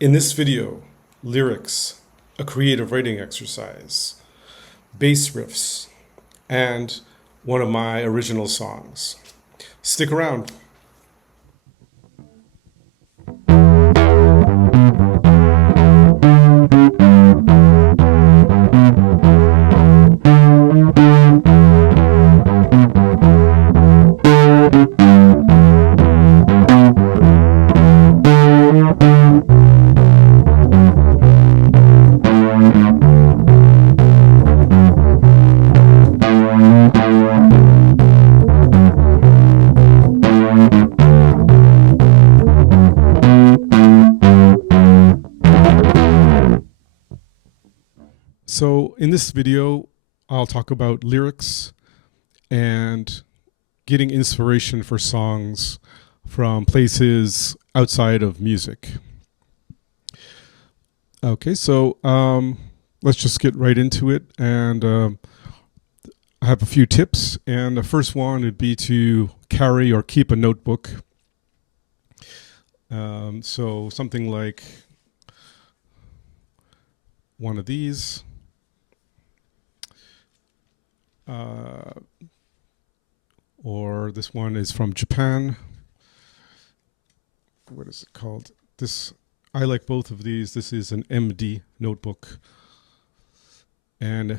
In this video, lyrics, a creative writing exercise, bass riffs, and one of my original songs. Stick around. So in this video, I'll talk about lyrics and getting inspiration for songs from places outside of music. Okay, so let's just get right into it. And I have a few tips. And the first one would be to carry or keep a notebook. So something like one of these. Or this one is from Japan. What is it called? I like both of these. This is an MD notebook. And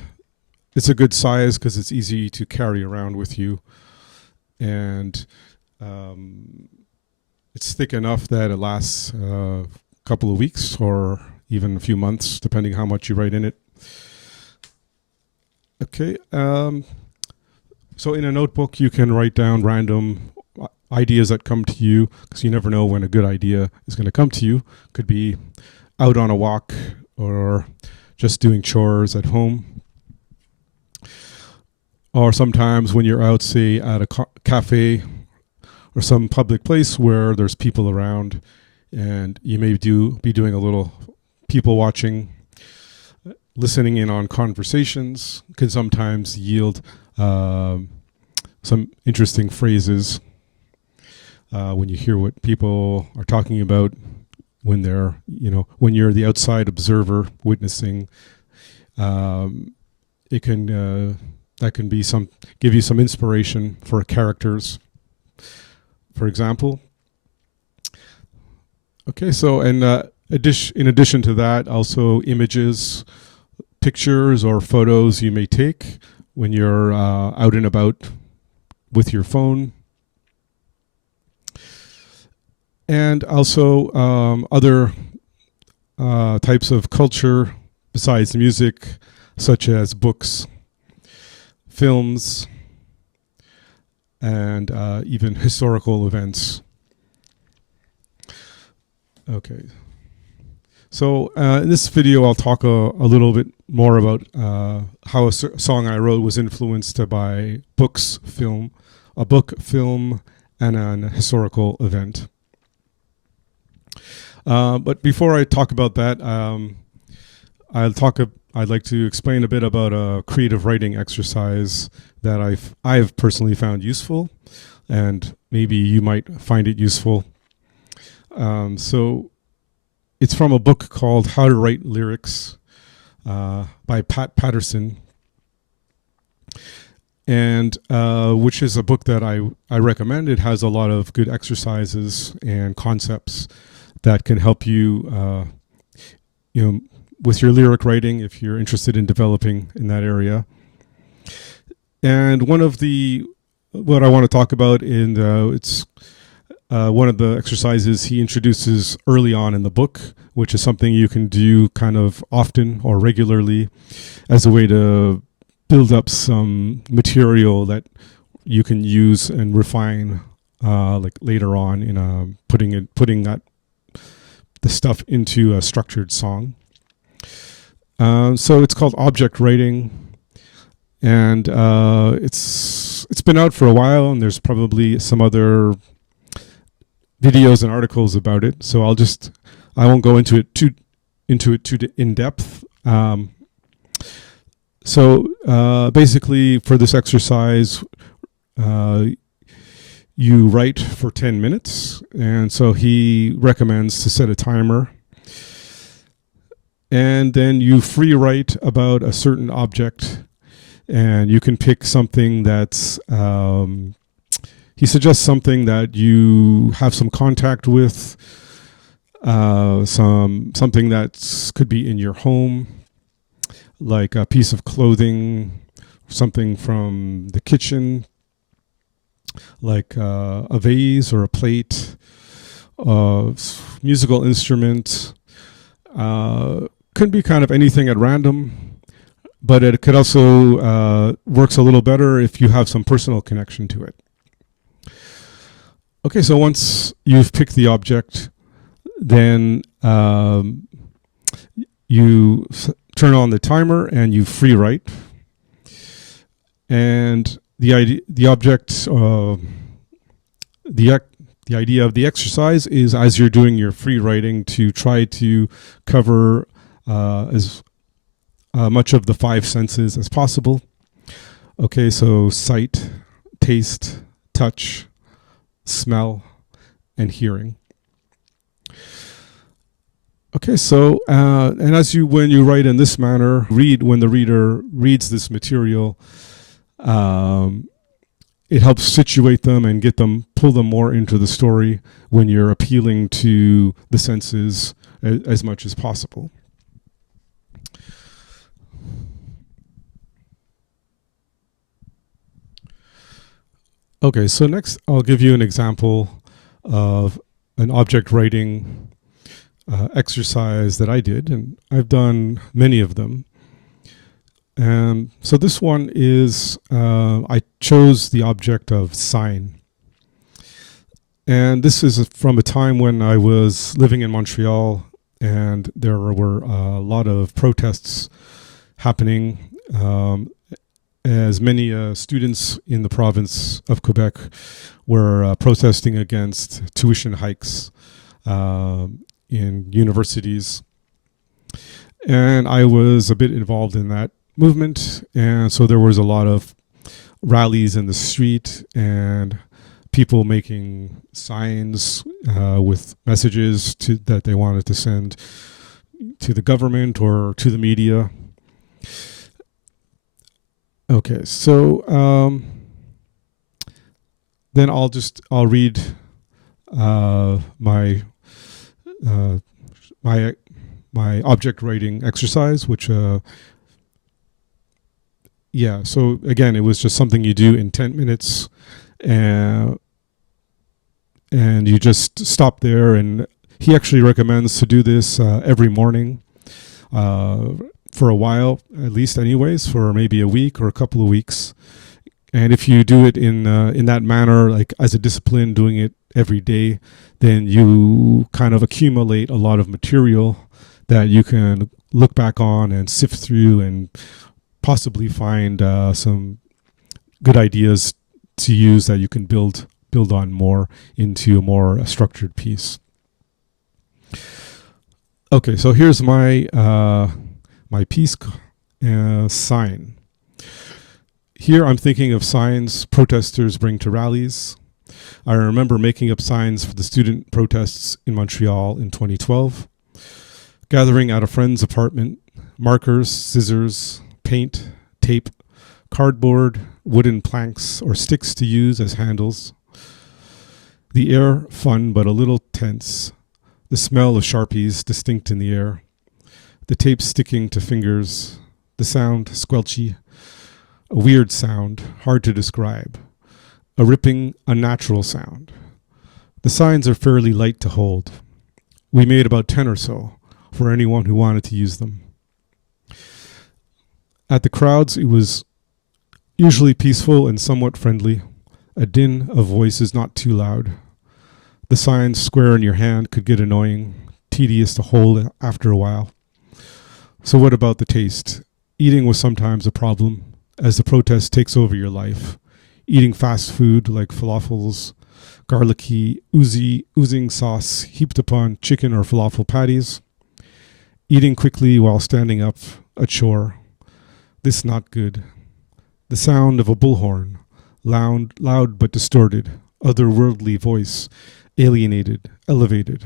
it's a good size because it's easy to carry around with you. And it's thick enough that it lasts a couple of weeks or even a few months, depending how much you write in it. Okay, so in a notebook you can write down random ideas that come to you, because you never know when a good idea is going to come to you. Could be out on a walk or just doing chores at home. Or sometimes when you're out, say, at a cafe or some public place where there's people around, and you may be doing a little people watching. Listening in on conversations can sometimes yield some interesting phrases when you hear what people are talking about when when you're the outside observer witnessing. It can give you some inspiration for characters, for example. Okay, so and in addition to that, also images. Pictures or photos you may take when you're out and about with your phone. And also other types of culture besides music, such as books, films, and even historical events. Okay. So in this video, I'll talk a little bit more about how a song I wrote was influenced by a book, film, and an historical event. But before I talk about that, I'd like to explain a bit about a creative writing exercise that I've personally found useful, and maybe you might find it useful. So it's from a book called How to Write Lyrics by Pat Pattison, and which is a book that I recommend. It has a lot of good exercises and concepts that can help you, with your lyric writing if you're interested in developing in that area. And what I want to talk about it's one of the exercises he introduces early on in the book, which is something you can do kind of often or regularly as a way to build up some material that you can use and refine like later on in putting the stuff into a structured song. So it's called object writing, and it's been out for a while, and there's probably some other videos and articles about it, so I won't go into it too in depth. So basically, for this exercise, you write for 10 minutes, and so he recommends to set a timer And then you free write about a certain object, and you can pick something that's, he suggests something that you have some contact with, something that could be in your home, like a piece of clothing, something from the kitchen, like a vase or a plate, musical instrument. Could be kind of anything at random, but it could also works a little better if you have some personal connection to it. Okay, so once you've picked the object, then you turn on the timer and you free write. And the idea of the exercise is, as you're doing your free writing, to try to cover as much of the five senses as possible. Okay, so sight, taste, touch, smell, and hearing. Okay, so and when you write in this manner, when the reader reads this material, it helps situate them and pull them more into the story when you're appealing to the senses as much as possible. Okay, so next I'll give you an example of an object writing exercise that I did, and I've done many of them. So this one is, I chose the object of sign. And this is from a time when I was living in Montreal, and there were a lot of protests happening, as many students in the province of Quebec were protesting against tuition hikes in universities. And I was a bit involved in that movement, and so there was a lot of rallies in the street and people making signs with messages that they wanted to send to the government or to the media. Okay, so then I'll read my object writing exercise, which so again, it was just something you do in 10 minutes, and you just stop there. And he actually recommends to do this every morning for a while, at least anyways, for maybe a week or a couple of weeks. And if you do it in that manner, like as a discipline, doing it every day, then you kind of accumulate a lot of material that you can look back on and sift through and possibly find some good ideas to use that you can build on more into a more structured piece. Okay, so here's my my piece, sign. Here I'm thinking of signs protesters bring to rallies. I remember making up signs for the student protests in Montreal in 2012, gathering at a friend's apartment, markers, scissors, paint, tape, cardboard, wooden planks, or sticks to use as handles. The air fun but a little tense. The smell of Sharpies distinct in the air. The tape sticking to fingers. The sound squelchy. A weird sound, hard to describe. A ripping, unnatural sound. The signs are fairly light to hold. We made about 10 or so for anyone who wanted to use them. At the crowds, it was usually peaceful and somewhat friendly, a din of voices not too loud. The signs square in your hand could get annoying, tedious to hold after a while. So what about the taste? Eating was sometimes a problem, as the protest takes over your life. Eating fast food like falafels, garlicky, oozing sauce heaped upon chicken or falafel patties. Eating quickly while standing up, a chore. This not good. The sound of a bullhorn, loud but distorted, otherworldly voice, alienated, elevated,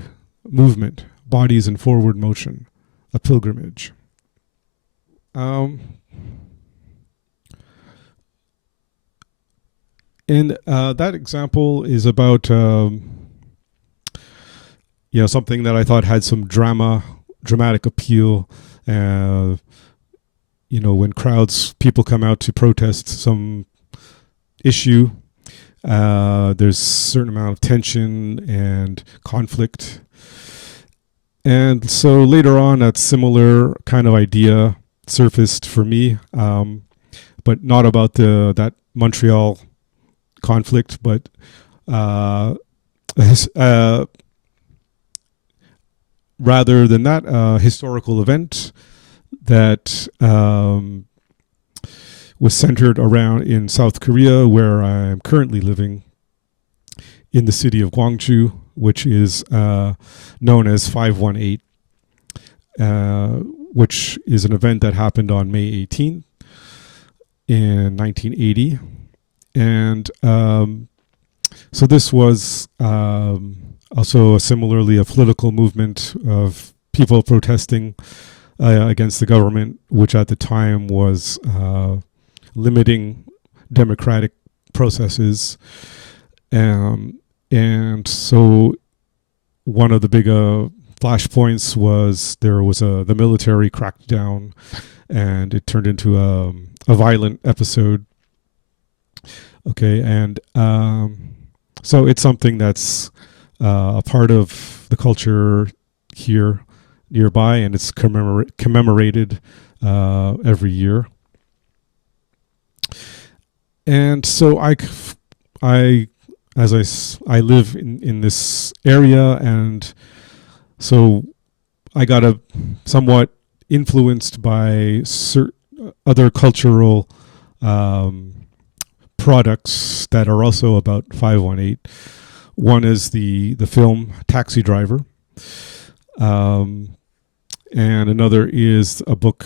movement, bodies in forward motion, a pilgrimage. Um, and that example is about something that I thought had some dramatic appeal. Uh, when people come out to protest some issue, there's a certain amount of tension and conflict. And so later on, that similar kind of idea surfaced for me, but not about that Montreal conflict, but rather than that, historical event that was centered around in South Korea, where I'm currently living, in the city of Gwangju, which is known as 518, which is an event that happened on May 18th in 1980. And so this was also similarly a political movement of people protesting against the government, which at the time was limiting democratic processes. And so one of the big flashpoints was there was the military crackdown, and it turned into a violent episode. Okay, and so it's something that's a part of the culture here nearby, and it's commemorated every year. And so I live in this area, and so I got somewhat influenced by other cultural products that are also about 518. One is the film Taxi Driver, and another is a book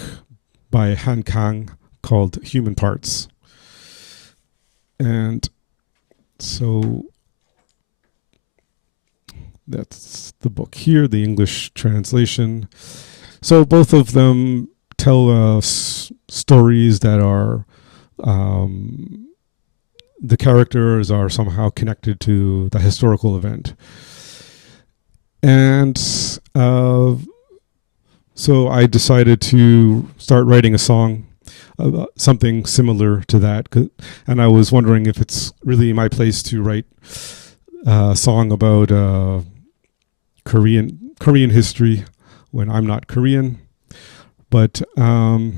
by Kang called Human Parts. And so that's the book here, the English translation. So both of them tell stories that are the characters are somehow connected to the historical event. And so I decided to start writing a song, something similar to that. And I was wondering if it's really my place to write a song about Korean history when I'm not Korean. But I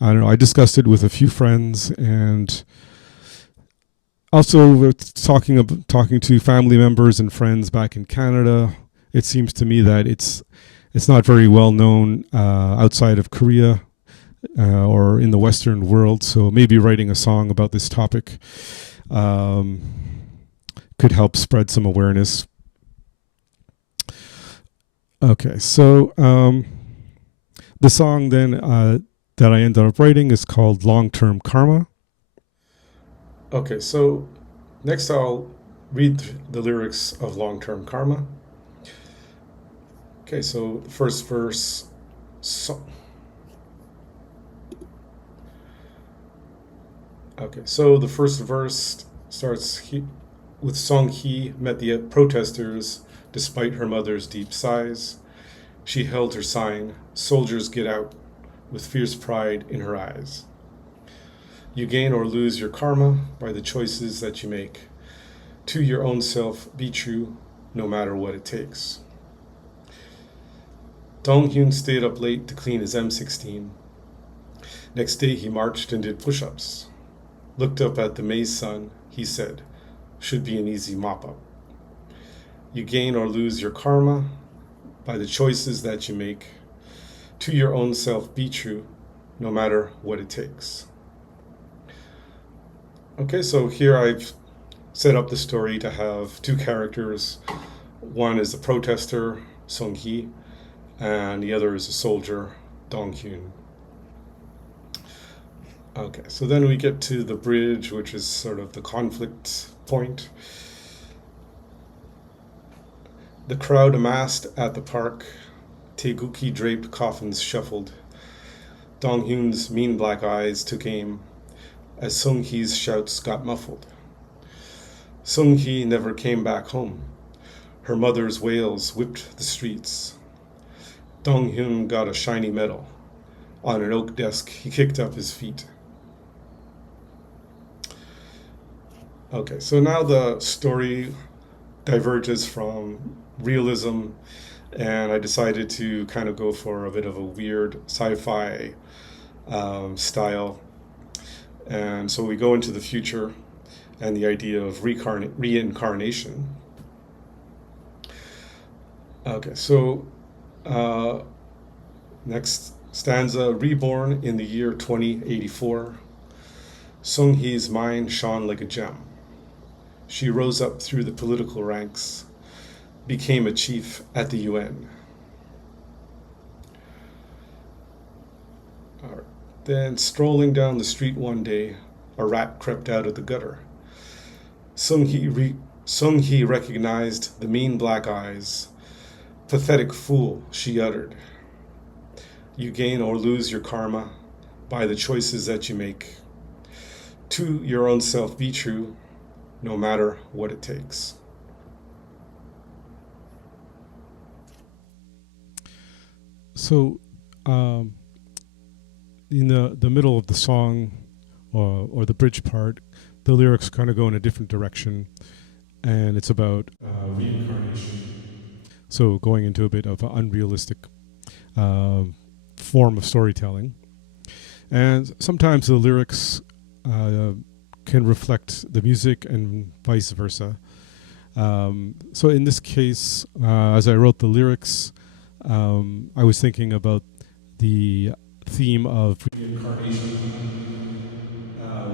don't know, I discussed it with a few friends, and also talking to family members and friends back in Canada. It seems to me that it's not very well known outside of Korea or in the Western world. So maybe writing a song about this topic could help spread some awareness. Okay, so the song then that I ended up writing is called Long-Term Karma. Okay, so next I'll read the lyrics of Long-Term Karma. Okay, so the first verse. So the first verse starts with Song Hee met the protesters despite her mother's deep sighs. She held her sign, "Soldiers get out," with fierce pride in her eyes. You gain or lose your karma by the choices that you make. To your own self, be true, no matter what it takes. Dong-hyun stayed up late to clean his M16. Next day he marched and did push-ups. Looked up at the May sun, he said, "Should be an easy mop-up." You gain or lose your karma by the choices that you make. To your own self, be true, no matter what it takes. Okay, so here I've set up the story to have two characters. One is the protester, Song Hee, and the other is a soldier, Dong-hyun. Okay, so then we get to the bridge, which is sort of the conflict point. The crowd amassed at the park Taeguki draped coffins shuffled. Dong-hyun's mean black eyes took aim as Sung-hee's shouts got muffled. Sung-hee never came back home. Her mother's wails whipped the streets. Dong-hyun got a shiny medal. On an oak desk, he kicked up his feet. Okay, so now the story diverges from realism, and I decided to kind of go for a bit of a weird sci-fi style. And so we go into the future and the idea of reincarnation. Okay, so next stanza, reborn in the year 2084. Sung-hee's mind shone like a gem. She rose up through the political ranks, became a chief at the UN. All right. Then, strolling down the street one day, a rat crept out of the gutter. Sung-hee recognized the mean black eyes. Pathetic fool, she uttered. You gain or lose your karma by the choices that you make. To your own self, be true, no matter what it takes. So, in the middle of the song, or the bridge part, the lyrics kind of go in a different direction, and it's about reincarnation. So, going into a bit of an unrealistic form of storytelling, and sometimes the lyrics can reflect the music and vice versa. So in this case, as I wrote the lyrics, I was thinking about the theme of reincarnation,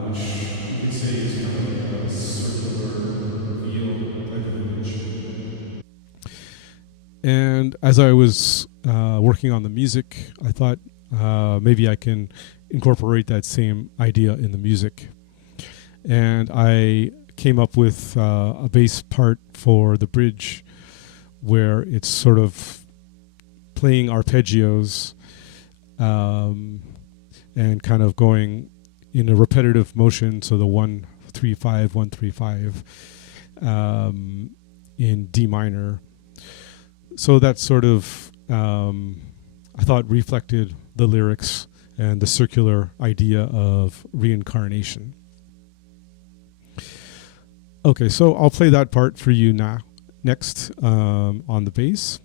which you could say is kind of like a circular wheel type of image. And as I was working on the music, I thought maybe I can incorporate that same idea in the music. And I came up with a bass part for the bridge where it's sort of playing arpeggios and kind of going in a repetitive motion. So the 1-3-5, 1-3-5 in D minor. So that sort of, I thought, reflected the lyrics and the circular idea of reincarnation. Okay, so I'll play that part for you now. Next, on the bass.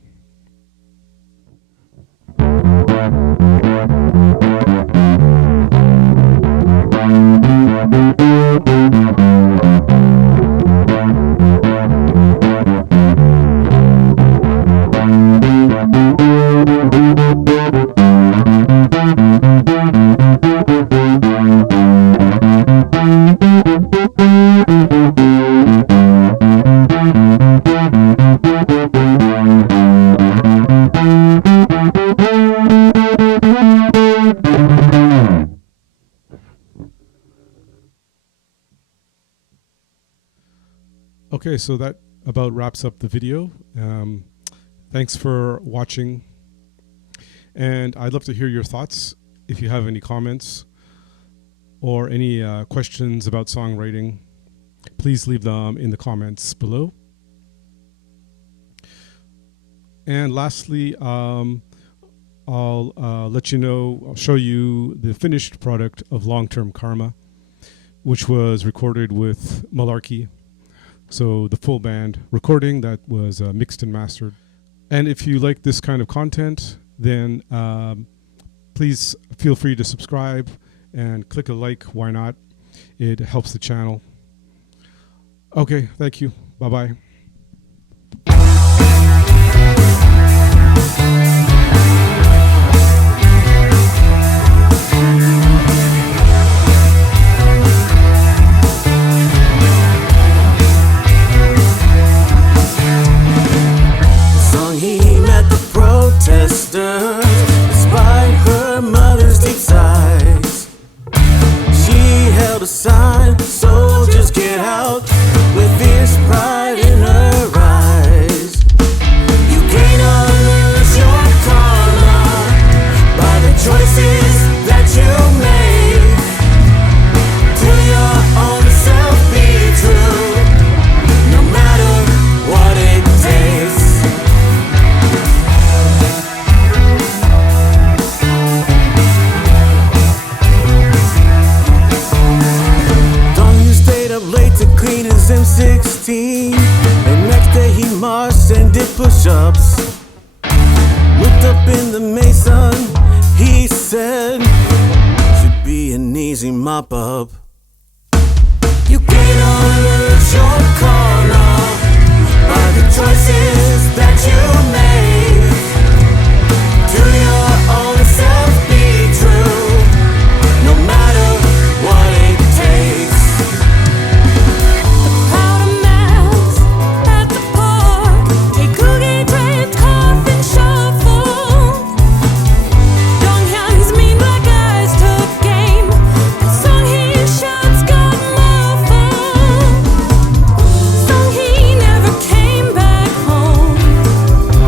Okay, so that about wraps up the video. Thanks for watching. And I'd love to hear your thoughts. If you have any comments or any questions about songwriting, please leave them in the comments below. And lastly, I'll let you know, I'll show you the finished product of Long-Term Karma, which was recorded with Malarkey. So the full band recording that was mixed and mastered. And if you like this kind of content, then please feel free to subscribe and click a like. Why not? It helps the channel. Okay, thank you. Bye-bye. Despite her mother's deep sighs, she held a sign, soldiers get out, with fierce pride in her eyes. You gain or lose your cause. ups. Looked up in the Mason, he said, should be an easy mop up. You gain or lose your corner by the choices that you make. To your own self be true, no matter what it takes. The powder mask at the park, a cookie draped coffin shuffle. Young hands, mean black eyes took game. Song he shots got muffled. Song he never came back home.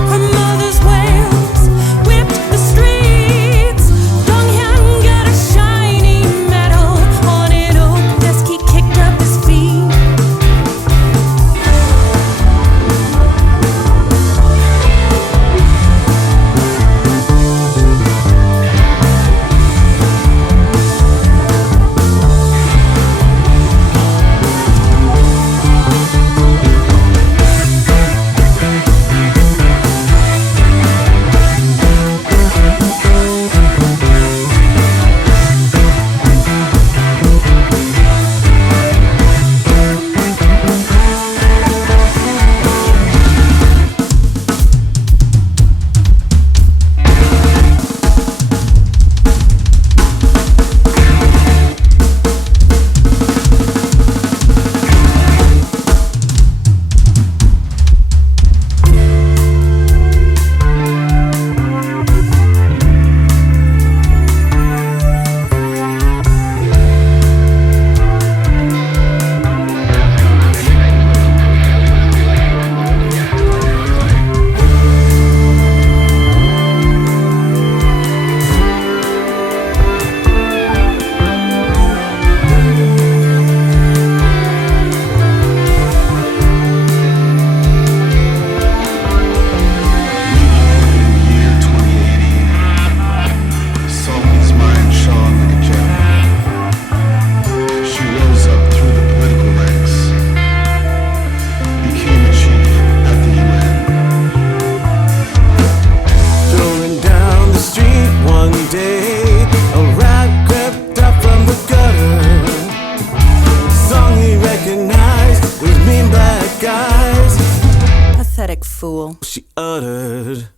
Her mother's wails whipped the streets. Young Han got a shiny medal on an oak desk. He kicked up his feet. Strolling down the street one day, a rat crept up from the gutter. Song he recognized with mean black eyes. Pathetic fool. She uttered.